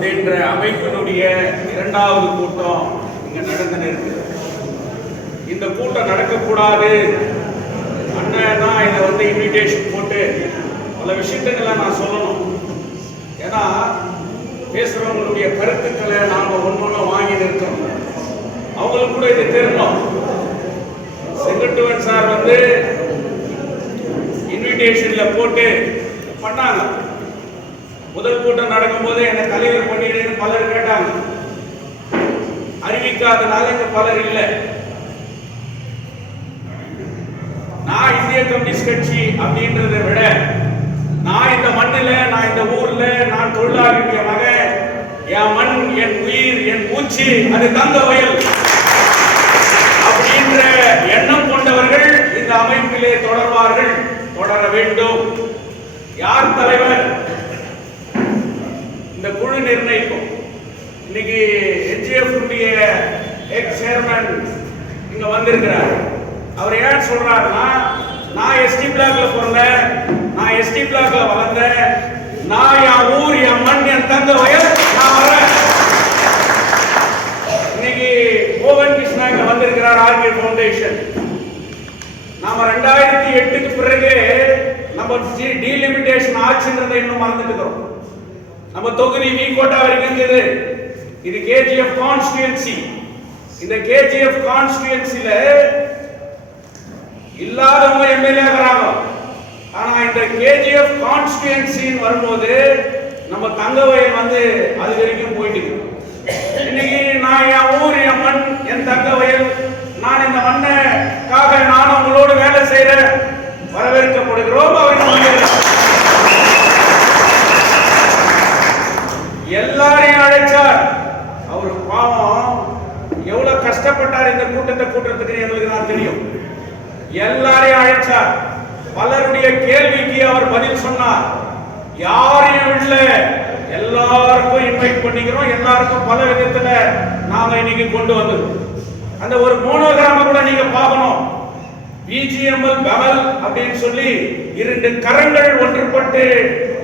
அப்படின்ற அமைப்பினுடைய 2வது கூட்டம் இங்க நடந்து இருக்கு. இந்த கூட்டம் நடக்கக்கூடாது அண்ணன் தான் இதை இன்விடேஷன் போட்டு பல விஷயங்களை நான் சொல்லணும். ஏன்னா பேசுறவங்களுடைய கருத்துக்களை நாம ஒன்னொன்னு வாங்கி நிற்கிறோம். அவங்களுக்கு கூட இது தெரியணும். செங்கட்டுவன் சார் இன்விடேஷன்ல போட்டு பண்ணாங்க. முதல் கூட்டம் நடக்கும் போது என்ன தலைவர் பண்ணிடுன்னு பலர் கேட்டாங்க. அறிவிக்காதனால இங்க பலர் இல்லை. நான் இந்திய கம்யூனிஸ்ட் கட்சி அப்படின்றதை விட நான் இந்த மண்ணில், நான் இந்த ஊர்ல, நான் தொழிலாளியுடைய மகன், என் மண், என் உயிர், என் மூச்சு, அது தங்க வயல் அப்படின்ற எண்ணம் கொண்டவர்கள் இந்த அமைப்பிலே தொடர்வார்கள், தொடர வேண்டும். யார் தலைவர்? இந்த குழு நிர்ணயிக்கும். இன்னைக்கு என்ஜிஎஃப் எக்ஸ் சேர்மன் இங்க வந்திருக்கிறார். அவர் ஏன் சொல்றாருன்னா, நான் எஸ்டி பிளாக்ல பிறந்தேன், நான் எஸ்டி பிளாக்ல வளர்ந்தேன், நான் என் ஊர், என் மண், என் தங்க வயல், நான் வரேன். இன்னைக்கு மோகன் கிருஷ்ணா இங்க வந்திருக்கிறார், ஆர்கே ஃபவுண்டேஷன். நாம 2008க்கு பிறகு நம்ம டீலிமிட்டேஷன் ஆச்சுன்றதை இன்னும் மறந்துட்டு இருக்கிறோம். நம்ம தொகுதி வி கோட்டா வரைக்கும் இருக்குது. இது கேஜிஎஃப் கான்ஸ்டிட்யூன்சி. இந்த கேஜிஎஃப் கான்ஸ்டிட்யூன்சில இல்லாதவங்க எம்எல்ஏ ஆகிறாங்க. ஆனா இந்த கேஜிஎஃப் கான்ஸ்டிட்யூன்சின்னு வரும்போது நம்ம தங்கவயல் அது வரைக்கும் போயிட்டு. இன்னைக்கு நான் என் ஊர், என் மண், என் தங்கவயல், நான் இந்த மண்ணுக்காக நான் உங்களோடு வேலை செய்யறேன், வரவேற்கப்படுகிறோம். எல்லாரையும் அழைச்சார். அவர் பாவம் எவ்வளவு கஷ்டப்பட்டார் இந்த கூட்டத்தை கூட்டுறதுக்கு எங்களுக்கு தான் தெரியும். எல்லாரையும் அழைச்சார். பலருடைய கேள்விக்கு அவர் பதில் சொன்னார். யாரையும் இல்ல, எல்லாருக்கும் இன்வைட் பண்ணிக்கிறோம். எல்லாருக்கும் பல விதத்துல நாம இன்னைக்கு கொண்டு வந்தோம். அந்த ஒரு மோனோகிராம கூட நீங்க பார்க்கணும். பிஜிஎம்எல் பெவல் அப்படின்னு சொல்லி 2 கரங்கள் ஒன்றுபட்டு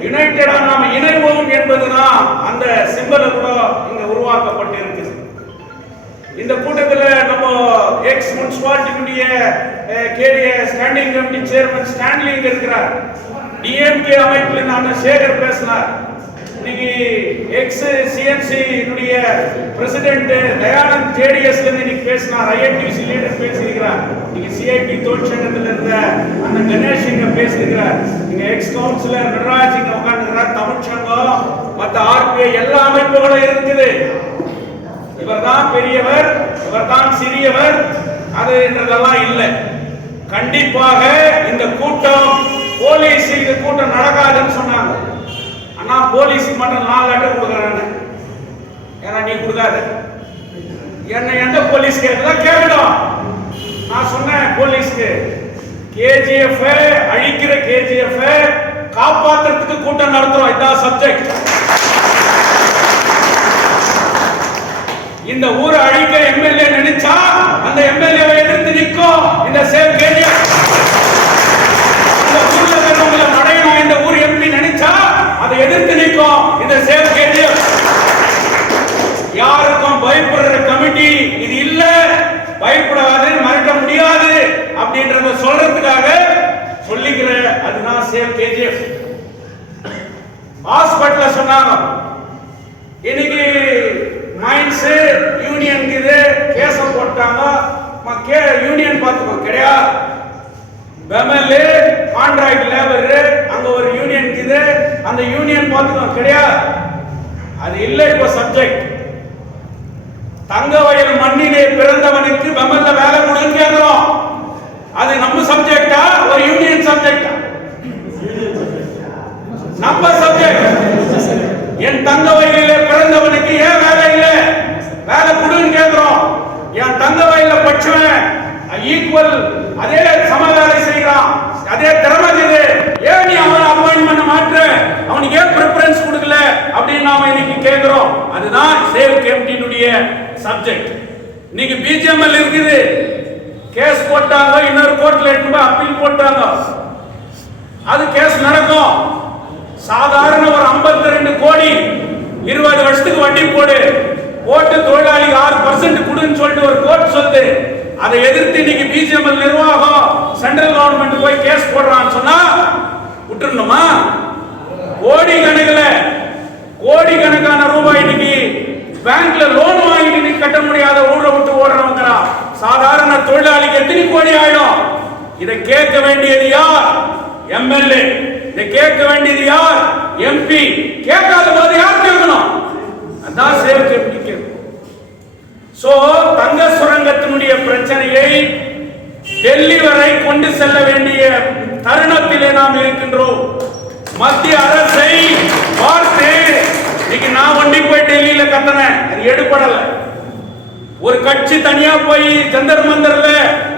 யுனைடெடா நாம இணைவோம் என்பதுதான் அந்த சிம்பல் கூட இங்க உருவாக்கப்பட்டு இருக்கு. இந்த கூட்டத்தில் நம்ம எக்ஸ் முனிசிபாலிட்டியுடைய ஸ்டாண்டிங் கமிட்டி சேர்மன் ஸ்டான்லி இருக்கிறார். டிஎம்கே அமைப்பில் நான் சேகர் பேசினார். இன்னைக்கு எக்ஸ் சிஎம்சி பிரசிடென்ட் தயானந்த் ஜேடிஎஸ்ல இன்னைக்கு பேசினார். ஐஎன்டிசி லீடர் பேசியிருக்கிறார். இன்னைக்கு சிஐபி தொழிற்சங்கத்தில் இருந்த அந்த கணேஷ் இங்க பேசியிருக்கிறார். இங்க எக்ஸ் கவுன்சிலர் நடராஜ் இங்க உட்கார்ந்துக்கிறார். தமிழ்ச்சங்கம், மற்ற ஆர்பிஐ எல்லா அமைப்புகளும் இருக்குது. இவர்தான் பெரியவர், இவர்தான் சிறியவர், அது என்றதெல்லாம் இல்லை. கண்டிப்பாக இந்த கூட்டம், போலீஸ் இந்த கூட்டம் நடக்காதுன்னு சொன்னாங்க. ஆனா போலீஸ் மட்டும் 4 லெட்டர் கொடுக்குறாங்க. ஏன்னா நீ கொடுக்காத, என்ன எந்த போலீஸ் கேட்கணும். நான் சொன்னேன் போலீஸ்க்கு, கேஜிஎஃப் அழிக்கிற கேஜிஎஃப் காப்பாற்றுறதுக்கு கூட்டம் நடத்துறோம். இதான் சப்ஜெக்ட். இந்த ஊரை அழிக்க எம்எல்ஏ நினைச்சா அந்த எம்எல்ஏவை எதிர்த்து நிற்கும் இந்த சேவ் கேஜிஎஃப். இந்த ஊர்ல இருக்கிறவங்களை அடையணும் இந்த ஊர் எம்பி நினைச்சா அதை எதிர்த்து நிற்கும் இந்த சேவ் கேஜிஎஃப். யாருக்கும் பயப்படுற கமிட்டி இது இல்ல, பயப்படாது, மறக்க முடியாது அப்படின்றத சொல்றதுக்காக சொல்லிக்கிற அதுதான் சேவ் கேஜிஎஃப். ஹாஸ்பிட்டல்ல சொன்னாங்க இன்னைக்கு மைன்ஸ் யூனியன் இது கேஸ் போட்டாங்க. யூனியன் பார்த்துக்கோ கிடையாது. பெமலே கான்ட்ராக்ட் லேபர் அங்க ஒரு யூனியன் இது, அந்த யூனியன் பார்த்துக்கோ கிடையாது. அது இல்ல. இப்போ சப்ஜெக்ட் தங்கவயல் மண்ணிலே பிறந்தவனுக்கு பெமல்ல வேலை கொடுன்னு கேட்கிறோம். அது நம்ம சப்ஜெக்டா ஒரு யூனியன் சப்ஜெக்டா? நம்ம சப்ஜெக்ட். என் தங்கவயலிலே பிறந்தவனுக்கு ஏன் வேலை இல்லை, வேலை கொடுன்னு கேட்கிறோம். என் தங்கவயல்ல பட்சவன் ஈக்குவல், அதே சம வேலை செய்யறான், அதே திறமை இருக்குது, ஏன் நீ அவன் அப்பாயின்மெண்ட் மாற்ற, அவனுக்கு ஏன் பிரெஃபரன்ஸ் கொடுக்கல அப்படின்னு நாம இன்னைக்கு கேட்கிறோம். அதுதான் சேவ் கமிட்டியினுடைய சப்ஜெக்ட். இன்னைக்கு பிஜிஎம்எல் இருக்குது, கேஸ் போட்டாங்க, இன்னொரு கோர்ட்ல எடுத்து அப்பீல் போட்டாங்க. அது கேஸ் நடக்கும். சாதாரண ஒரு 52 கோடி 20 வருஷத்துக்கு வட்டி போட்டு தொழிலாளி 6% கொடுன்னு சொல்லிட்டு ஒரு கோர்ட் சொல்லுது. அதை எதிர்த்து இன்னைக்கு பிஜிஎம்எல் நிர்வாகம் சென்ட்ரல் கவர்மெண்ட் போய் கேஸ் போடுறான்னு சொன்னா விட்டுருணுமா? கோடிக்கணக்கான ரூபாய் இன்னைக்கு பேங்க்ல லோன் வாங்கிட்டு கட்ட முடியாத ஊரை விட்டு ஓடுறவங்க சாதாரண தொழிலாளிக்கு எத்தனை கோடி ஆயிடும்? இதை கேட்க வேண்டியது யார்? எம்எல்ஏ. இதை கேட்க வேண்டியது யார்? எம்பி. கேட்காத போது யார் கேட்கணும்? அதான் சேவ் கேட்க. சோ தங்க சுரங்கத்தினுடைய பிரச்சனையை டெல்லி வரை கொண்டு செல்ல வேண்டிய தருணத்திலே நாம் இருக்கின்றோம். மத்திய அரசை பார்த்து இன்னைக்கு நான் வண்டி போய் டெல்லியில கத்தனேன், அது எடுபடல. ஒரு கட்சி தனியா போய் ஜந்தர் மந்தர்ல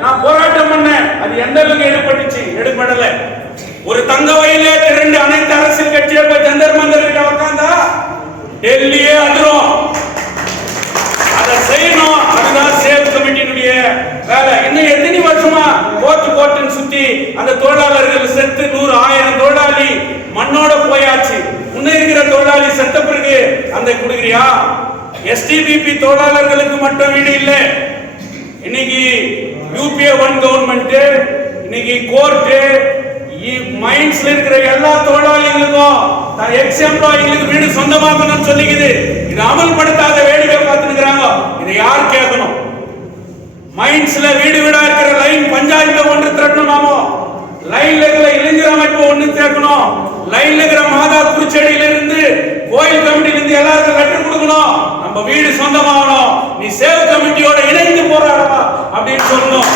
நான் போராட்டம் பண்ணேன், அது எந்த அளவுக்கு எடுபட்டுச்சு? எடுபடல. ஒரு தங்க வயலே திரண்டு அனைத்து அரசியல் கட்சியை போய் ஜந்தர் மந்தர் கிட்ட உட்கார்ந்தா டெல்லியே அதிரும். அதை செய்யணும். அதுதான் சேவ் கமிட்டியினுடைய வேலை. இன்னும் எத்தனை வருஷமா கோர்ட்டுன்னு சுத்தி அந்த தொழிலாளர்கள் செத்து 100,000 தொழிலாளி மண்ணோட போயாச்சு. முன்னேறுகிற தொழிலாளி செத்த பிறகு அந்த கொடுக்குறியா? எஸ்டிபிபி தொழிலாளர்களுக்கு மட்டும் வீடு இல்ல. இன்னைக்கு யூபிஏ 1 கவர்மெண்ட், இன்னைக்கு கோர்ட் மைன்ஸ்ல இருக்கிற எல்லா தொழிலாளிகளுக்கும் எக்ஸ் எம்ப்ளாயிகளுக்கு வீடு சொந்தமாக்கணும்னு சொல்லிக்குது. இது அமல்படுத்தாத வேடிக்கை பார்த்துக்கிறாங்க. இதை யார் கேட்கணும்? மைன்ஸ்ல வீடு வீடா இருக்கிற லைன் பஞ்சாயத்தை ஒன்று திரட்டணும். நாம லைன்ல இருக்கிற இளைஞர் அமைப்பு ஒன்று சேர்க்கணும். லைன்ல இருக்கிற மாதா குறிச்செடியில இருந்து கோயில் கமிட்டில இருந்து எல்லாருக்கும் லெட்டர் கொடுக்கணும். நம்ம வீடு சொந்தமாகணும், நீ சேவ் கமிட்டியோட இணைந்து போராடா அப்படின்னு சொல்லணும்.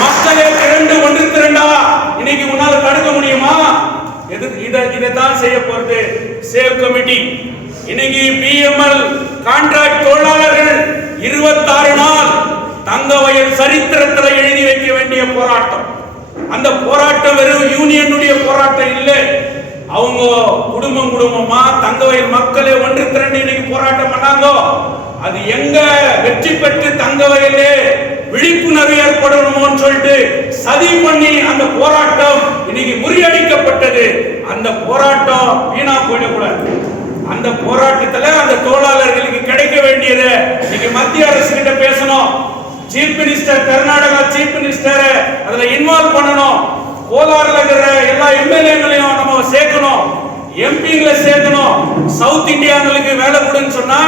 மக்களே ஒன்று திரண்டா இன்னைக்கு உன்னால தடுக்க முடியுமா? இதைத்தான் செய்ய போறது சேவ் கமிட்டி. இன்னைக்கு பிஎம்எல் கான்ட்ராக்ட் தொழிலாளர்கள் 26 நாள் தங்க வயல் சரித்திரத்தில் எழுதி வைக்க வேண்டிய போராட்டம். அந்த போராட்டம் வெறும் யூனியனுடைய போராட்டம் இல்லை. அவங்க குடும்பமா தங்க வயல் மக்களே ஒன்று திரண்டு இன்னைக்கு போராட்டம் பண்ணாங்க. அது எங்க வெற்றி பெற்று தங்க வயலே விழிப்புணர்வு ஏற்படணும்னு சொல்லிட்டு சதி பண்ணி அந்த போராட்டம் இன்னைக்கு முறியடிக்கப்பட்டது. அந்த போராட்டம் வீணா போயிடக்கூடாது. அந்த போராட்டத்துல அந்த தொழிலாளர்களுக்கு கிடைக்க வேண்டியது இன்னைக்கு மத்திய அரசு கிட்ட பேசணும். Chief minister, Karnataka chief minister அதுல இன்வால்வ் பண்ணணும். கோலாறுல இருக்கிற எல்லா எம்எல்ஏங்களையும் நம்ம சேர்க்கணும், எம்பிங்களை சேர்க்கணும். சவுத் இந்தியாங்களுக்கு வேலை கொடுன்னு சொன்னா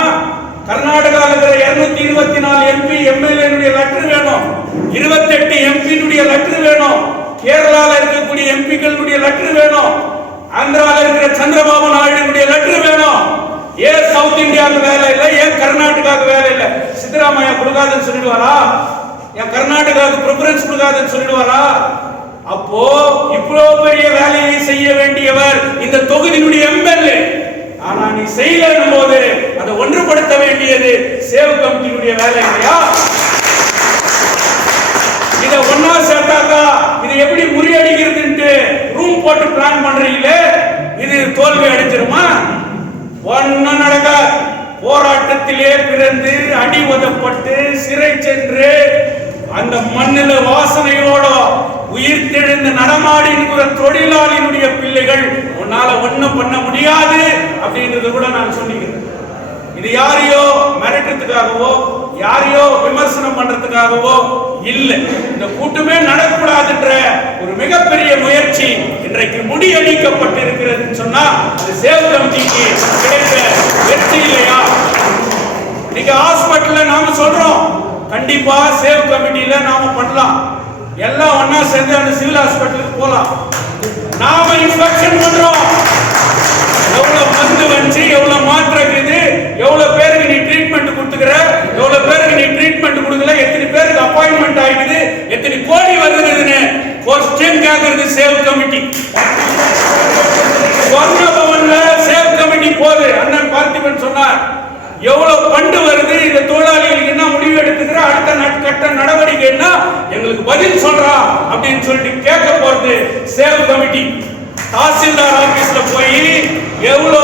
கர்நாடகால இருக்கிற 224 எம்பி எம்எல்ஏ லெட்டர் வேணும், 28 எம்பினுடைய லெட்டர் வேணும், கேரளால இருக்கக்கூடிய எம்பிக்களுடைய லெட்டர் வேணும், ஆந்திரால இருக்கிற சந்திரபாபு நாயுடுடைய லெட்டர் வேணும். ஏன் சவுத் இந்தியாவுக்கு வேலை இல்லை? ஏன் கர்நாடகாவுக்கு வேலை இல்லை? சித்தராமையா கொடுக்காதுன்னு சொல்லிடுவாரா? ஏன் கர்நாடகாவுக்கு பிரிஃபரன்ஸ் கொடுக்காதுன்னு சொல்லிடுவாரா? அப்போ இவ்வளவு பெரிய வேலையை செய்ய வேண்டியவர் இந்த தொகுதியினுடைய எம்எல்ஏ. ஆனா நீ செய்யலன்னும் போது அதை ஒன்றுபடுத்த வேண்டியது சேவ் கமிட்டியினுடைய வேலை இல்லையா? இதை ஒன்னா சேர்த்தாக்கா இதை எப்படி முறியடிக்கிறதுன்னு ரூம் போட்டு பிளான் பண்றீங்களே, இது தோல்வி அடைஞ்சிருமா? ஒன்னும் நடக்காது. போராட்டத்திலே பிறந்து அடி உதப்பட்டு சிறை சென்று அந்த மண்ணில வாசனையோட உயிர் தெழுந்து நடமாடி இருக்கிற தொழிலாளியினுடைய பிள்ளைகள் உன்னால ஒண்ணும் பண்ண முடியாது அப்படின்றது கூட நான் சொல்லிக்கிறேன். இது யாரையோ மிரட்டுறதுக்காகவோ யாரையோ விமர்சனம் பண்றதுக்காகவோ இல்லை. இந்த கூட்டமே நடக்கூடாதுன்ற ஒரு மிகப்பெரிய முயற்சி இன்றைக்கு முடியடிக்கப்பட்டு இருக்கிறதுன்னு சொன்னா அது சேவ் கமிட்டிக்கு கிடைத்த வெற்றி இல்லையா? இன்னைக்கு ஹாஸ்பிட்டல்ல நாம சொல்றோம் கண்டிப்பா சேவ் கமிட்டியில நாம பண்ணலாம், எல்லாம் ஒன்னா சேர்ந்து அந்த சிவில் ஹாஸ்பிட்டலுக்கு போலாம். நாம இன்ஸ்பெக்ஷன் பண்றோம், எவ்வளவு மருந்து வந்து எவ்வளவு மாத்திரை இருக்குது, எவ்வளவு பேருக்கு நீ ட்ரீட்மெண்ட் கொடுத்துக்கிற, எவ்வளவு பேருக்கு நீ ட்ரீட்மெண்ட் கொடுக்கல, எத்தனை பேருக்கு அப்பாயின்மெண்ட் ஆகிடுது, எத்தனை கோடி வருதுன்னு கொஸ்டின் கேட்கறது சேவ் கமிட்டி. சொர்ண பவன்ல சேவ் கமிட்டி போகுது. அண்ணன் பார்த்திபன் சொன்னார் எவ்வளவு பண்டு வருது, இந்த தொழிலாளிகளுக்கு என்ன முடிவு எடுத்துக்கிற, அடுத்த கட்ட நடவடிக்கை என்ன, எங்களுக்கு பதில் சொல்றா அப்படின்னு சொல்லிட்டு கேட்க போறது சேவ் கமிட்டி. தாசில்தார் ஆபீஸ்ல போய் எவ்வளவு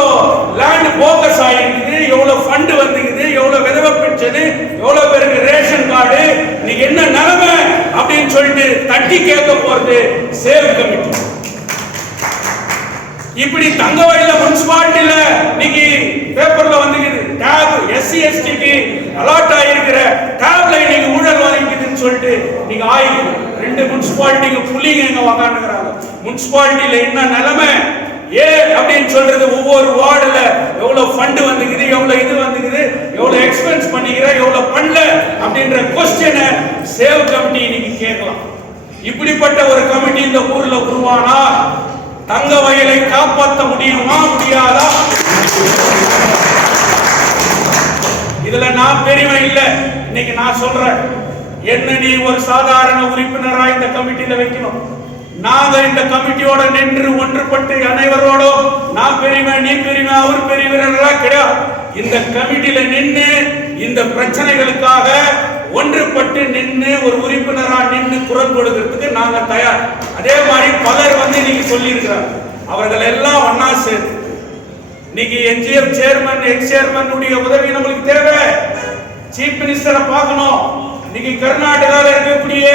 லேண்ட் போக்கஸ் ஆகிருக்குது, எவ்வளவு ஃபண்ட் வந்துக்குது, எவ்வளவு விதவை பென்ஷன், எவ்வளவு பேருக்கு ரேஷன் கார்டு, இன்னைக்கு என்ன நிலைமை அப்படின்னு சொல்லிட்டு தட்டி கேட்க போறது சேவ் கமிட்டி. இப்படி தங்கவயல்ல முனிசிபாலிட்டியில இன்னைக்கு பேப்பர்ல வந்துக்குது டேப் எஸ்சி எஸ்டிக்கு அலாட் ஆயிருக்கிற டேப்ல இன்னைக்கு ஊழல் வாங்கிக்குதுன்னு சொல்லிட்டு இன்னைக்கு ஆயிடுது. 2 முனிசிபாலிட்டிக்கு புள்ளிங்க இங்க உக்காந்துக்கிறாங்க. முனிசிபாலிட்டியில என்ன நிலைமை அப்படின்னு சொல்றது, ஒவ்வொரு வார்டுல எவ்வளவு ஃபண்ட் வந்துக்குது, எவ்வளவு இது வந்துக்குது, எவ்வளவு எக்ஸ்பென்ஸ் பண்ணிக்கிற, எவ்வளவு பண்ணல அப்படின்ற கொஸ்டினை சேவ் கமிட்டி இன்னைக்கு கேட்கலாம். இப்படிப்பட்ட ஒரு கமிட்டி இந்த ஊர்ல உருவானா தங்க வயலை காப்பாற்ற முடியுமா முடியாதா? இதுல நான் பெருமை இல்ல. இன்னைக்கு நான் சொல்றேன், என்ன நீ ஒரு சாதாரண உறுப்பினரா இந்த கமிட்டியில வைக்கணும். நாங்க இந்த கமிட்டியோட நின்று ஒன்றுபட்டு அனைவரோட நான் பெரியவ நீ பெரியவ அவர் பெரியவர்களா கிடையாது. இந்த கமிட்டியில நின்று இந்த பிரச்சனைகளுக்காக ஒன்றுபட்டு நின்று ஒரு உறுப்பினரா நின்று குரல் கொடுக்கிறதுக்கு நாங்க தயார். அதே மாதிரி பலர் இன்னைக்கு சொல்லி இருக்கிறார். அவர்கள் எல்லாம் ஒன்னா சேர்ந்து இன்னைக்கு என்ஜிஎஃப் சேர்மன் எக்ஸ் சேர்மன் உதவி நம்மளுக்கு தேவை. சீஃப் மினிஸ்டரை பார்க்கணும். இன்னைக்கு கர்நாடகாவில் இருக்கக்கூடிய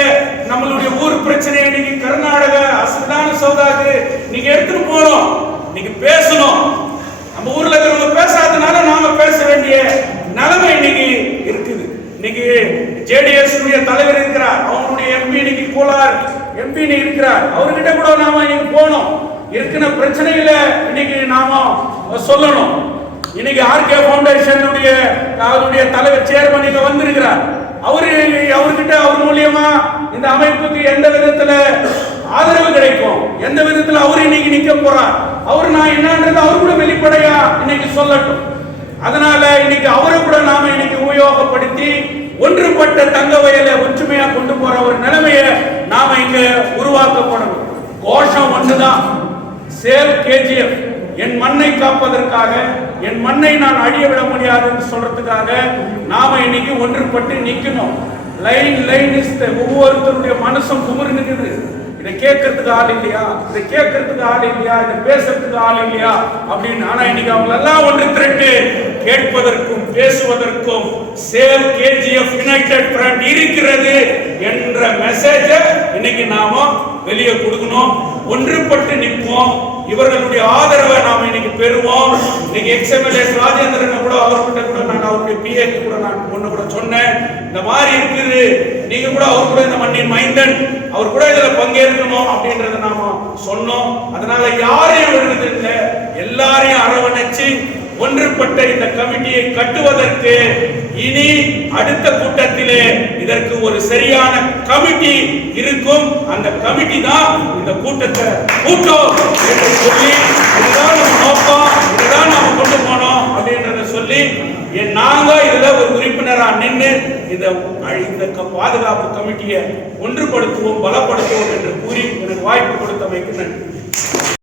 நம்மளுடைய ஊர் பிரச்சனை இன்னைக்கு கர்நாடக அசதான சௌதாக்கு நீங்க எடுத்துட்டு போறோம். இன்னைக்கு பேசணும். நம்ம ஊர்ல இருக்கிறவங்க பேசாதனால நாம பேச வேண்டிய நிலைமை இன்னைக்கு இருக்குது. இன்னைக்கு ஜேடிஎஸ் தலைவர் இருக்கிறார், அவங்களுடைய எம்பி இன்னைக்கு கோலார் எம்பி இருக்கிறார். அவர்கிட்ட கூட நாம இன்னைக்கு போனோம். இருக்கிற பிரச்சனைகளை இன்னைக்கு நாம சொல்லணும். இன்னைக்கு ஆர்கே ஃபவுண்டேஷன் அவருடைய தலைவர் சேர்மன் இங்க வந்திருக்கிறார். அவர்கிட்ட அவர் மூலியமா இந்த அமைப்புக்கு எந்த விதத்துல ஆதரவு கிடைக்கும், எந்த விதத்துல அவர் இன்னைக்கு நிக்க போறார், அவர் நான் என்னன்றது அவர் கூட வெளிப்படையா இன்னைக்கு சொல்லட்டும். அதனால இன்னைக்கு அவரை கூட நாம இன்னைக்கு உபயோகப்படுத்தி ஒன்றுபட்ட தங்க வயலை ஒற்றுமையா கொண்டு போற ஒரு நிலைமையை நாம இங்க உருவாக்கப்படணும். கோஷம் ஒன்றுதான், சேவ் கேஜிஎஃப். என் மண்ணை காப்பதற்காக, என் மண்ணை நான் அழிய விட முடியாதுன்னு சொல்றதுக்காக நாம இன்னைக்கு ஒன்றுபட்டு நிக்கணும். லைன் ஒவ்வொருத்தருடைய மனசும் குமுறு நிற்குது. இதை கேட்கறதுக்கு ஆள் இல்லையா, இதை கேட்கறதுக்கு ஆள் இல்லையா, இதை பேசுறதுக்கு ஆள் இல்லையா அப்படின்னு. ஆனா இன்னைக்கு அவங்க எல்லாம் ஒன்று திரட்டு கேட்பதற்கும் பேசுவதற்கும் சேவ் கேஜிஎஃப் யுனைடெட் ஃப்ரண்ட் இருக்கிறது என்ற மெசேஜ இன்னைக்கு நாம வெளியே கொடுக்கணும். ஒன்றுபட்டு நிற்போம். இவர்களுடைய ஆதரவை நாம இன்னைக்கு பெறுவோம். இன்னைக்கு எக்ஸ்எம்எல்ஏ ராஜேந்திரன் கூட அவர்கிட்ட கூட நான் அவருடைய பிஏக்கு கூட நான் ஒண்ணு கூட சொன்னேன், இந்த மாதிரி இருக்குது, நீங்க கூட அவர் கூட இந்த மண்ணின் மைந்தன், அவர் கூட இதுல பங்கேற்கணும் அப்படின்றத நாம சொன்னோம். அதனால யாரையும் விடுறது இல்லை, எல்லாரையும் அரவணைச்சு ஒன்றுபட்ட இந்த கமிட்டியை கட்டுவதற்கு இனி அடுத்த கூட்டத்திலே இதற்கு ஒரு சரியான கமிட்டி இருக்கும். அந்த கமிட்டி தான் இந்த கூட்டத்தை கூட்டம் என்று சொல்லி, இதுதான் நம்ம நோக்கம், இதுதான் நாம கொண்டு போனோம் அப்படின்றத சொல்லி நாங்க இதுல ஒரு உறுப்பினரா நின்று இந்த பாதுகாப்பு கமிட்டியை ஒன்றுபடுத்துவோம், பலப்படுத்துவோம் என்று கூறி எனக்கு வாய்ப்பு கொடுத்தமைக்கு நன்றி.